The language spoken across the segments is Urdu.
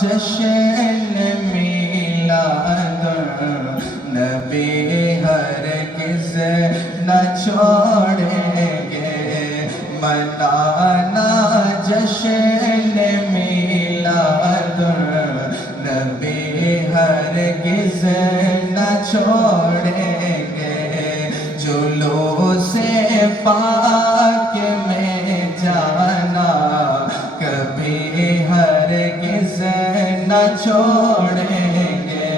جشن میلاد نبی ہرگز نہ چھوڑیں گے، منانا جشن میلاد نبی ہرگز نہ چھوڑیں گے، جلوس پاک میں جانا کبھی ہرگز نہ چھوڑیں گے،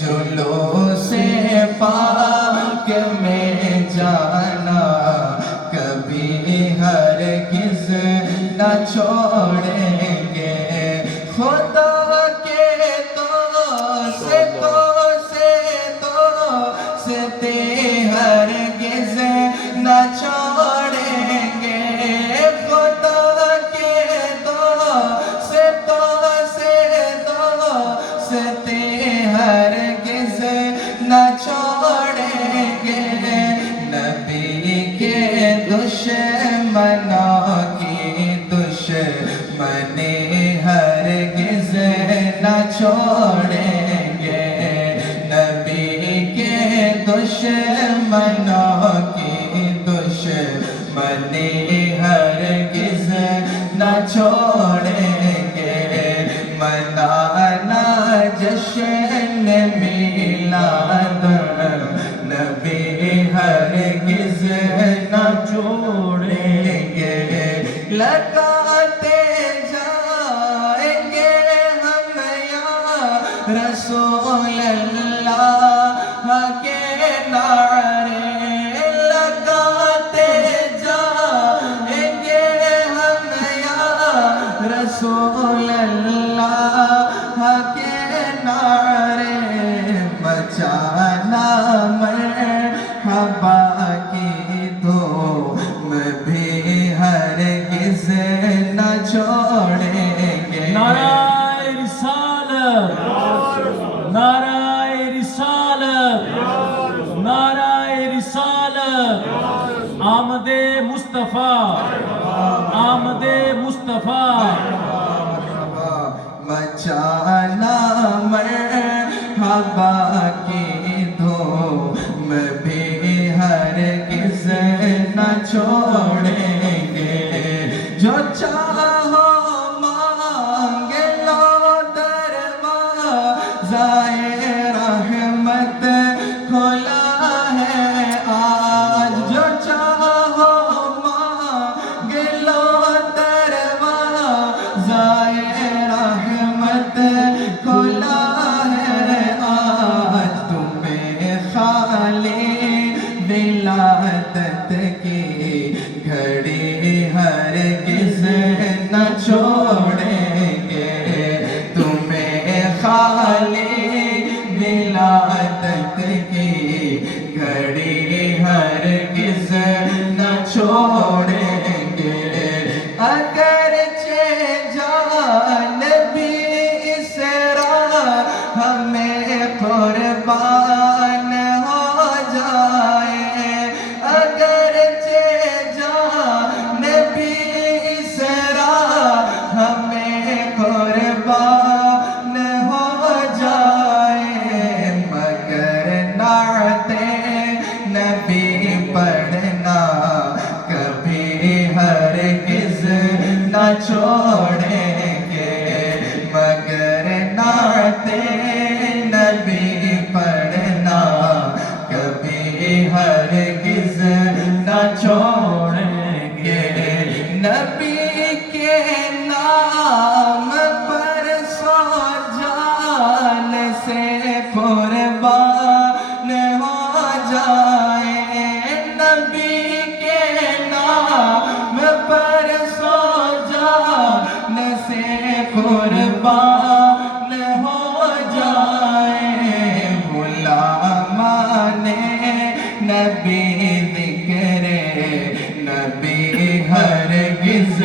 جلوس پاک میں جانا کبھی ہرگز نہ چھوڑیں گے، خدا کے دوستے ہرگز نہ چھوڑیں گے، خدا کے دوستے ہرگز نہ چھوڑیں گے، نبی کے دشمنوں کی دشمنی ہرگز نہ چھوڑیں گے، نبی کے دشمنوں کی دشمنی ہرگز نہ چھوڑیں گے، منانا جشن میلاد نبی ہرگز نہ چھوڑیں گے، لگاتے جائیں گے ہم یا رسول اللہ کے نعرے، لگاتے جائیں گے ہم یا رسول اللہ کے نعرے، مچانا مرحبا کی دھوم بھی ہرگز نہ چھوڑیں گے، نعرہ رسالت، نعرہ رسالت، نعرہ رسالت، آمد مصطفیٰ، آمد مصطفیٰ، مچانا مرحبا کی دھوم بھی ہرگز نہ چھوڑیں گے، جو چاہو مانگ لو دروازۂ رحمت کھلا ہے آج، جو چاہو مانگ لو دروازۂ رحمت کھلا ہے آج، تمہیں خالی ولادت کی گھڑی ہرگز نہ چھوڑیں گے، تمہیں خالی ولادت کی گھڑی ہرگز نہ چھوڑیں گے، اگرچہ جان بھی اس راہ ہمیں قربان ہو جائے، اگرچہ جان بھی اس راہ ہمیں قربان ہو جائے، مگر نعت نبی پڑھنا کبھی ہرگز نہ چھوڑیں گے، مگر نعت نبی پڑھنا کبھی ہرگز نہ چھوڑیں گے، نبی کے نام پر سو جان سے قربان ہو جائیں، نبی کے نام پر سو جان سے قربان ہو جائیں، غلامان نبی ذکر نبی ہرگز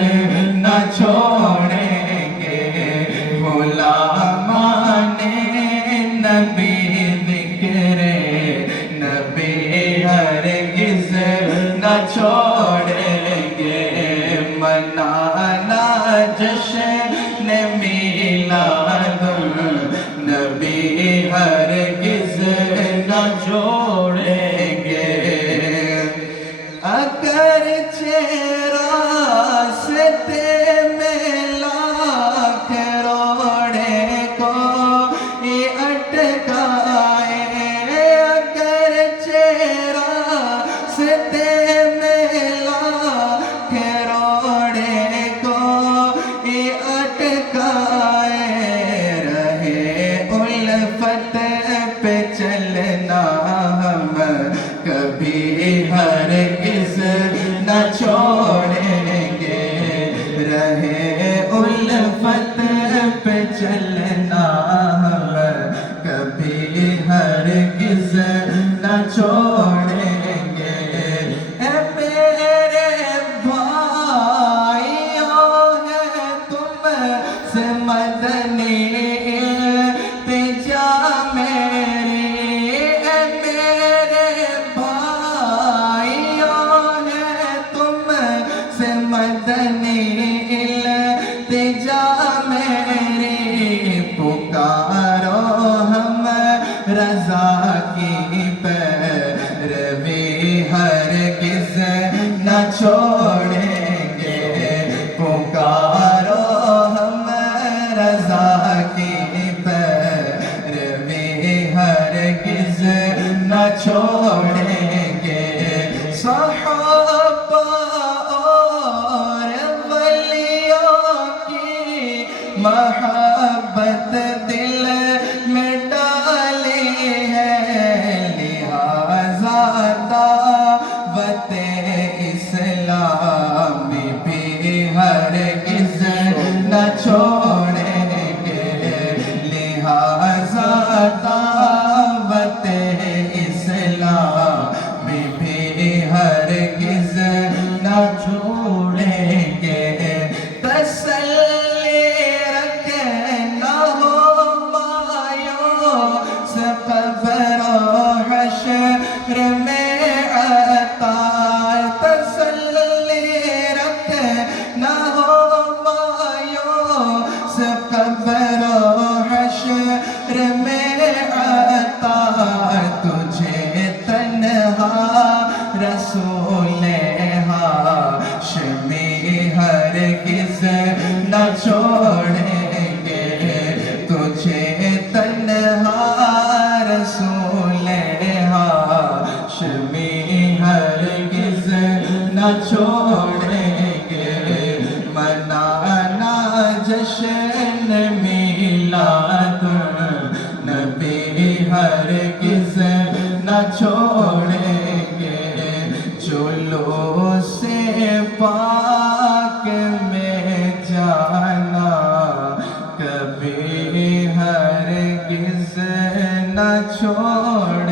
نہ چھوڑیں گے، غلامان نبی ذکر نبی ہرگز نہ چھوڑیں گے، منانا جشن میلاد میلاد النبی ہرگز نہ چھوڑیں گے اگرچہ راستے میں لاکھ روڑے کو یہ اٹکائے اگرچہ راستے میں لاکھ روڑے کو یہ اٹکائے رہے الفت پہ چلنا ہم کبھی ہرگز نہ چھوڑیں گے رہے الفت پہ چلنا ہم کبھی ہرگز نہ چھوڑیں گے اے میرے بھائیوں ہے تم سے مدنی التجا میری اے میرے بھائیوں ہے تم سے مدنی التجا میری پکارو ہم رضا کی پیروی ہرگز نہ چھوڑیں گے پکارو ہم رضا کی پیروی ہرگز نہ چھوڑیں گے صحابہ اور ولیوں کی محبت دل میں ڈالی ہے لہذا دعوت اسلام بھی ہرگز نہ چھوڑیں گے لہذا دعوت اسلام بھی ہرگز نہ چھوڑیں گے تسلی رکھنا ہو مایوس قبر و حشر میں عطا تسلی رکھنا ہو مایوس قبر و حشر میں عطا تجھے تنہا رسول ہاشمی ہرگز نہ چھوڑیں گے تجھے تنہا رسول ہاشمی ہرگز نہ چھوڑیں گے منانا جشن میلاد النبی ہرگز نہ چھوڑیں گے چلو سے پاک میں جانا کبھی ہرگز نہ چھوڑیں